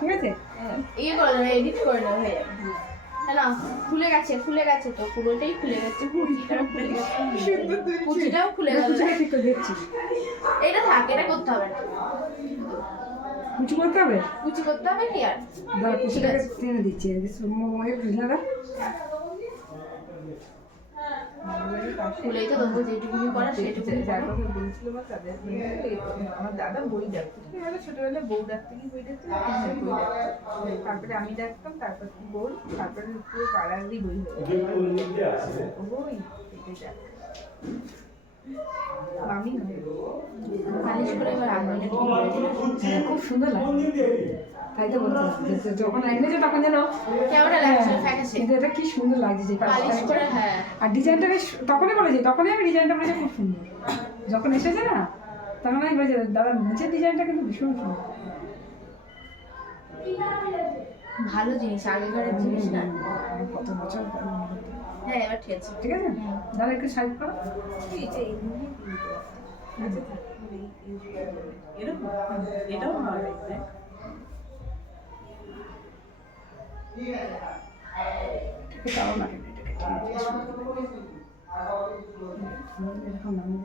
ঠিক আছে? ইয়ে করে দেবে, এডিট করে দেবে, হয়ে যাবে। না খুলে গেছে তো, পুরোটাই খুলে গেছে, কুচিটাও খুলে গেছে, কুচিটাও খুলে গেছে। ঠিক করে দেখছি। এটা থাক, এটা করতে হবে না, কুচি করতে হবে? কুচি করতে হবে কি আর? দাঁড়া, কুচিটাকে টেনে দিচ্ছি। বুঝলে না? খুলেই তো দেবো, যেটুকুনি করা সেটুকুনি যার করো। কথা বলছিল বা তাদের আমার দাদা বই ডাকতো, ঠিক আছে, ছোটবেলায় বউ ডাকতে কি বই ডাকতো, বই ডাকতো, তারপরে আমি ডাকতাম, তারপর বউ, তারপরে পুরো পাড়ারই বই হতো বই, এটাই ডাক মামি মালিশ করে এবার আঙুলটা ঠিক করে দিলাম। হ্যাঁ, খুব সুন্দর লাগে। তাই তো বলতে যখন এনেছে তখন যেন কেমন লাগছে ফ্যাকাশে, কিন্তু এটা কি সুন্দর লাগছে যে মালিশ করে। হ্যাঁ, আর ডিজাইনটা বেশ, তখনই বলেছি, তখনই আমি ডিজাইনটা বলেছি খুব সুন্দর। যখন এসেছে না তখন আমি বলেছি দাদা নিচের ডিজাইনটা কিন্তু ভীষণ সুন্দর। ভালো জিনিস, আগেকার জিনিস না। কত বছর হ্যাঁ, এবার ঠিক আছে। ঠিক আছে, দাদা একটু সাইড করো। এরকম এটাও ভালো লাগবে। এটাও লাগে না, এটাকে এরকম নামিয়ে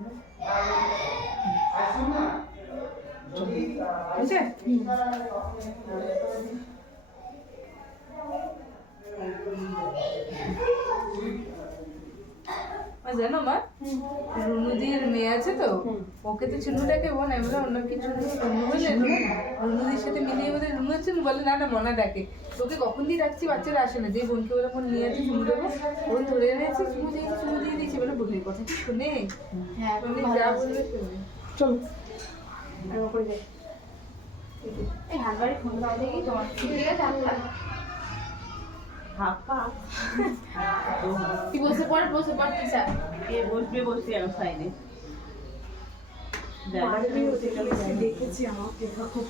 বুঝছে? জানো মা, রুনুদির মেয়ে আছে তো, ওকে তো চুনুটাকে বোন, আমি বললাম অন্য কিছু রুনু বলে, রুনুদির সাথে মিলিয়ে বলে রুনু হচ্ছে, বলে না না মনা ডাকে। তোকে কখন দিয়ে ডাকছি, বাচ্চারা আসে না, যে বোনকে বলে ফোন নিয়ে আছে চুমু দেবো, ওই ধরে এনেছে চুমু দিয়ে দিয়েছে, বলে বোনের কথা কি শুনে, হ্যাঁ, মানে যা বলবে শুনে। চলো এরকম করে দে। এই হাতবাড়ি ফোন দাও দেখি তোমার, ঠিক আছে? হাপা তুই বসে পড় পিসা। কে বসবে বসে আর সাইডে দেখেছি আমার দেখা খুব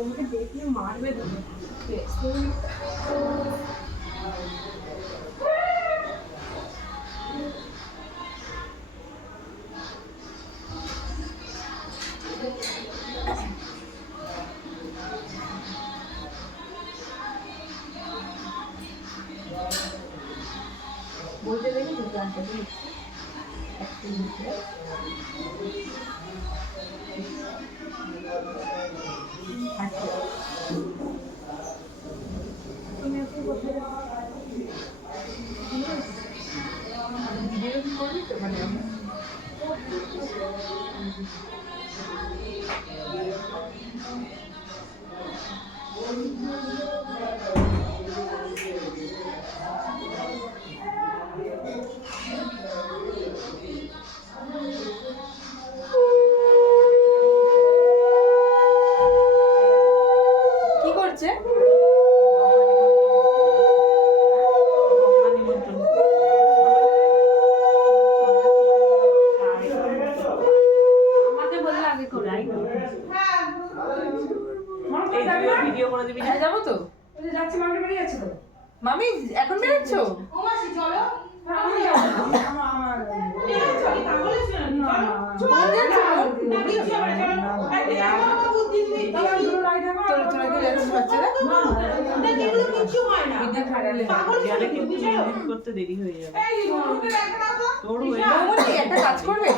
আমাকে দেখলে মারবে তুমি। বলতে দেখি তো প্ল্যানটা আচ্ছা তুমি এখন কোথায় ভিডিও করবি তো, মানে কি করছে? আমাকে বললে আগে করে। ভিডিও করে দিবি না? হ্যাঁ, যাবো তো, ওই যে যাচ্ছি, মামনি বেরিয়ে যাচ্ছে তো। মামি এখন বেরোচ্ছ? তোরা কি যাচ্ছিস বাচ্চারা? করতে দেরি হয়ে যাবে। তোর বৌমনি একটা কাজ করবে,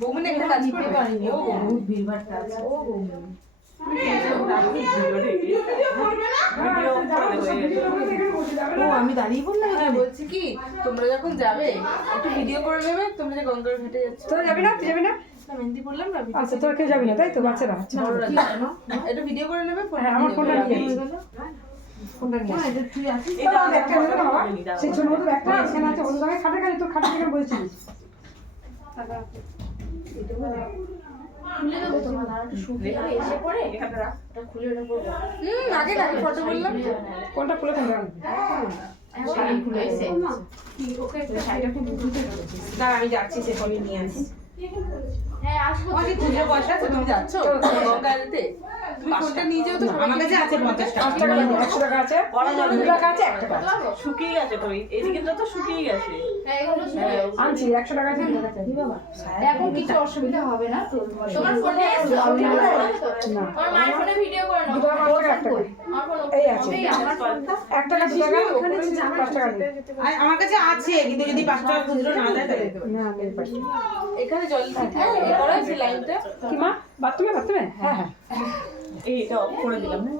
বৌমনি একটা কাজ করবে। ও বহুত ভিড়ভাড়টা আছে। ও বৌমনি ও, আমি দাঁড়িয়ে বললাম হ্যাঁ, বলছি কি তোমরা যখন যাবে একটু ভিডিও করে নেবে, তোমরা যে গঙ্গার ঘাটে যাচ্ছ। তোরা যাবি না? তুই যাবি না? না, মেহেন্দি পড়লাম না, আচ্ছা, তোরা কেউ যাবি না তাই তো? বাচ্চারা আচ্ছা, বড়রা একটু ভিডিও করে নেবে। হ্যাঁ, আমার ফোনটা নিয়ে যাচ্ছি। ফোনটা নিয়ে আসছি। তোরা আমার ব্যাগটা এনে দে না বাবা। সেই ছোট মতো ব্যাগটা এখানে আছে, ওর সঙ্গে খাটে খালি তোর খাটে থেকে বলছিলিস। খুলে দেবো তোমার, আর একটু শুকিয়ে এসে পরে ওটা খুলে ওটা করবো। আগে আগে ফটো বললাম। কোনটা খুলে কোনটা আনবি? শাড়ি খুলে এসে দাঁড়া আমি যাচ্ছি, সে ফটো নিয়ে আসি। হ্যাঁ, আসবো তো। পুজো বসা আছে, তুমি যাচ্ছ গঙ্গাতে? তুমি ফোনটা নিয়ে যাও তো। আমার কাছে আছে 50 টাকা। 5 টাকা লাগবে, 100 টাকা আছে, 2 টাকা আছে, 1 টাকা আছে। শুকিয়ে গেছে তো, এদিকে তো শুকিয়ে গেছে। হ্যাঁ, এগুলো শুকিয়ে গেছে। আনছি 100 টাকা আছে, 2 টাকা আছে। এখন কিছু অসুবিধা হবে না তো? তোমার ফোনে না। তোমার মায়ের ফোনে ভিডিও করে নাও। 2 টাকা 5 টাকা 1 টাকা আমার কোনো এই আছে। এই আমার 1 টাকা 2 টাকা ওখানে 5 টাকা নেই। আমার কাছে আছে কিন্তু যদি 5 টাকা খুচরো না দেয় তাহলে দেবো। না নেই পাশে। এখানে জল এ করা আছে লাইনটা। কি মা বাথরুমে হ্যাঁ হ্যাঁ এইটা অফ করে দিলাম হ্যাঁ